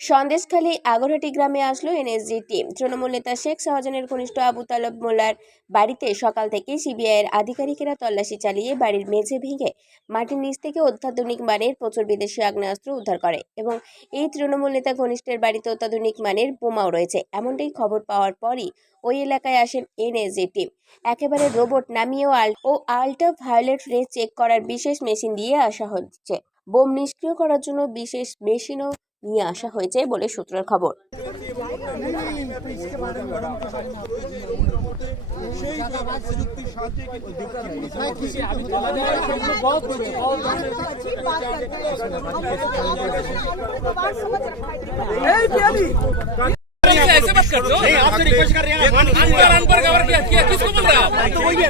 সন্দেশখালী আগরহাটি গ্রামে আসলো NSG team. Trinamool নেতা শেখ শাহজাহানের ঘনিষ্ঠ আবু তালব মোল্লার বাড়িতে সকাল থেকে সিবিআইয়ের আধিকারিকেরা তল্লাশি চালিয়ে বাড়ির মেঝে ভেঙে মাটির নিচ থেকে অত্যাধুনিক মানের প্রচুর বিদেশি আগ্নেয়াস্ত্র উদ্ধার করে এবং এই তৃণমূল নেতা ঘনিষ্ঠের বাড়িতে অত্যাধুনিক মানের বোমাও রয়েছে। এমনটাই খবর পাওয়ার পরই ওই এলাকায় আসেন এনএসজি টিম। একেবারে রোবট নামিয়ে ও আল- ও আল্ট্রা ভায়োলেট রে চেক করার বিশেষ মেশিন দিয়ে আসা হচ্ছে। বোম নিষ্ক্রিয় করার জন্য বিশেষ মেশিনও নিয়ে আসা হয়েছে বলে সূত্রের খবর ऐसे मत कर दो नहीं आपसे रिक्वेस्ट कर रहे हैं अनपर अनपर कवर किया किया किसको बोल रहा है तो वही है